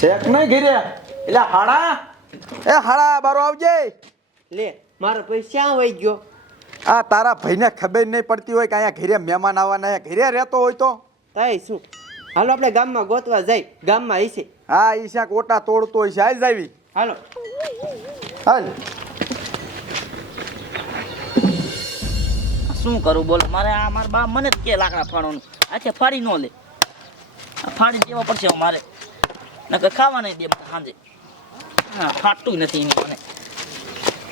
શેક નહીં ઘીરે. એટલે હાડા? એ હાડા બારો આવજે. લે મારો પૈસા વહી ગયો? આ તારા ભાઈને ખબર નહીં પડતી હોય કે અહીંયા ઘેરે મહેમાન આવવાના છે. ઘરે રહેતો હોય તો. તાય શું? હાલો આપણે ગામમાં ગોતવા જાય ગામમાં હશે હા ઈશાક શાક ઓટા તોડતો હોય છે. આઈ જાવી હાલો. હાલ. શું કરું બોલો? મારે આ મારા બા મને જ કે લાકડા ફાડવાનું. આ છે ફાડી ન લે. આ ફાડી દેવા પડશે મારે નકર ખાવા નહીં દે સાંજે હા ફાટતું નથી એની મને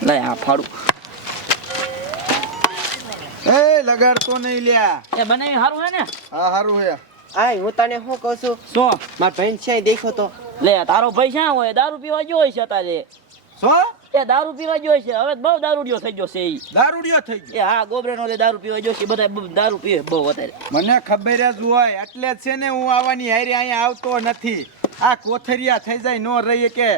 લઈ આ ફાડું. એ લગાડતો નહીં લ્યા. એ બનાવી સારું હે ને? હા સારું હે. આય હું તને શું કહું છું? શું? મારા ભાઈ છે દેખો તો. લે તારો ભાઈ શા હોય દારૂ પીવા ગયો હોય છે અત્યારે. શું? એ દારૂ પીવા ગયો છે. હવે બહુ દારૂડિયો થઈ ગયો છે ઈ. દારૂડિયો થઈ ગયો? એ હા ગોબરે નો દારૂ પીવા ગયો છે બધા દારૂ પીવે બહુ વધારે. મને ખબર જ હોય એટલે છે ને હું આવવાની હારી અહીંયા આવતો નથી. આ કોથરિયા થઈ જાય નો રહીએ કે.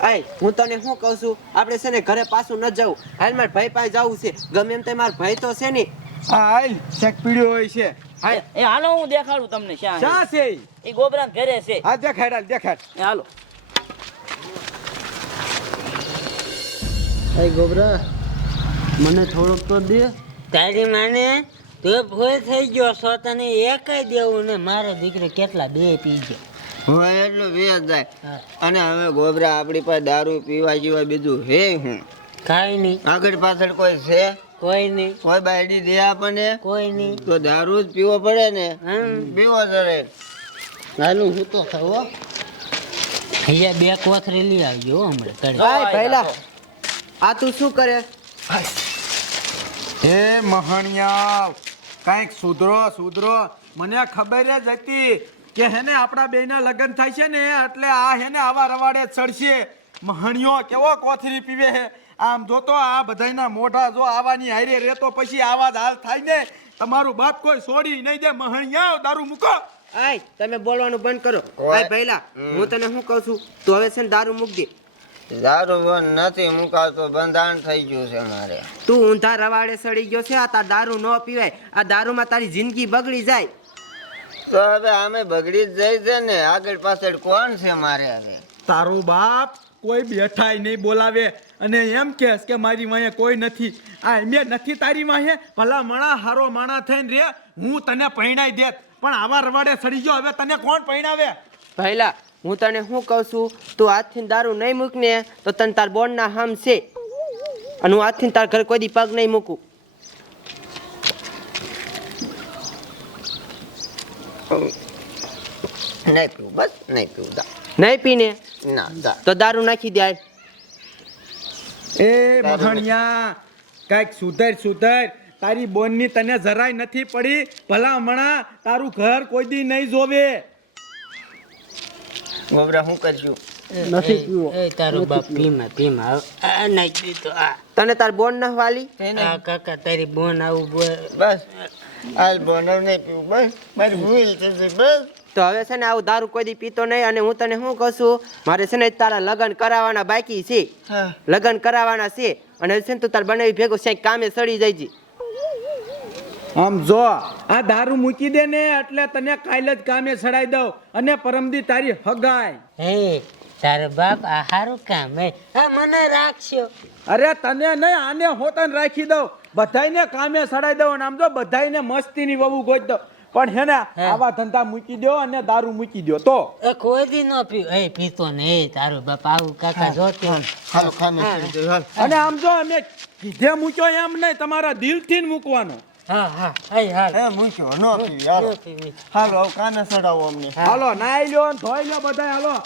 આય હું તને શું કહું છું? આપણે છે ને ઘરે પાછું ન જવું. હાલ માર ભાઈ પાસે જવું છે. ગમે એમ તે માર ભાઈ તો છે ને. હા હાલ શેક પીડ્યો હોય છે. એ- એ હાલો હું દેખાડું તમને શા શા છે એ ગોબરા ઘરે છે. હા દેખાડ હાલ દેખાડ. હાલો. ગોબરા. મને થોડોક તો દે. તારી માને તો ભોય થઈ ગયો છો તને એકાય દેવું ને મારો દીકરો કેટલા બે પી ગયો. એટલું જાય. અને હવે ગોબરા આપણી પાસે દારૂ પીવા જેવા બીજું હે હું? કાંઈ નહીં. આગળ પાછળ કોઈ છે? કોઈ નહીં. કોઈ બાયડી દે આપણને? કોઈ નહીં. તો દારૂ જ પીવો પડે ને? હમ. પીવો સરે હાલું હું તો થવો અહીંયા બે કોથરી લઈ આવજો હમણાં. પહેલા આ તું શું કરે? હે મહણિયા કાંઈક સુધરો સુધરો. મને ખબર જ હતી કે હેને આપણા બેના લગ્ન થાય છે ને એટલે આ હેને આવા રવાડે ચડશે. મહણિયો કેવો કોથરી પીવે હે? આમ જોતો આ બધાયના મોઢા જો આવાની હારે રહેતો પછી આવા હાલ થાય ને. તમારું બાપ કોઈ છોડી નહીં દે. મહણિયા દારૂ મૂકો. આય તમે બોલવાનું બંધ કરો. આય ભાઈ પહેલા હું તને શું કહું છું? તું હવે છે ને દારૂ મૂક દે. દારૂ નથી મુકાતો બંધાણ થઈ ગયું છે મારે. તું ઊંધા રવાડે સડી ગયો છે આ તાર દારૂ ન પીવાય આ દારૂમાં તારી જિંદગી બગડી જાય. તો હવે અમે બગડી જ જાય છે ને આગળ પાછળ કોણ છે મારે હવે? તારો બાપ કોઈ બેઠાય નહીં બોલાવે અને એમ કહેશ કે મારી વાંહે કોઈ નથી. આ મેં નથી તારી વાંહે? ભલા મણા હારો માણા થઈને રે હું તને પહેણાઈ દેત. પણ આવા રવાડે સડી ગયો હવે તને કોણ પરણાવે? પહેલા હું તને શું કહું છું? તું આજથી દારૂ નહીં મૂક ને તો તને તાર બોર્ડના હામ છે. અને હું હાથથી તાર ઘર કોઈ દી પગ નહીં મૂકું. નહીં પીવું બસ નહીં પીવું દા નહીં પીને? ના દા તો દારૂ નાખી દે એ મહણિયા કાંઈક સુધર સુધર. તારી બોનની તને જરાય નથી પડી. ભલા મણા તારું ઘર કોઈ દી નહીં જોવે. ગોબરા શું કરશું નથી પીવો એ તારો બાપ પીમાં પીમાં આ નાખ દીધો આ. તને તાર બોન ના? વાલી આ કાકા તારી બોન આવું બસ. હાલ બોન નહીં પીવું. બસ. મારી ભૂલ થશે બસ. તો હવે છે ને આવું દારૂ કોઈ દી પીતો નહીં અને હું તને શું કહું છું? મારે છે ને તારા લગ્ન કરાવવાના બાકી છે. લગ્ન કરાવવાના છે. અને છે ને તું તાર બનાવી ભેગો ક્યાંક કામે સડી જાય છે આમ જો. આ દારૂ મૂકી દે ને એટલે તને કાલે જ કામે ચડાઈ દઉં. અને પરમદી તારી હગાય. હે તારો બાપ આ સારું કામ. હે હા મને રાખશો. અરે તને નહીં આને હોતન રાખી દઉં. બધાયને કામે ચડાઈ દઉં અને આમ જો બધાયને મસ્તીની વહુ ગોઈ દઉં. પણ હે ને આવા ધંધા મૂકી દો અને દારૂ મૂકી દો તો. એ કોઈ દી ન પીવ. એ પીતો ને એ તારો બાપ આવું કાકા જોતો. હાલો ખાને. અને આમ જો અમે કીધે મૂક્યો એમ નહીં તમારા દિલથી થી મૂકવાનો. હા હા હાય હાલ એ મૂક્યો ન પીવી હાલો. હાલો હવે કાને ચડાવો અમને. હાલો નાઈ લ્યો ધોઈ લ્યો બધા હાલો.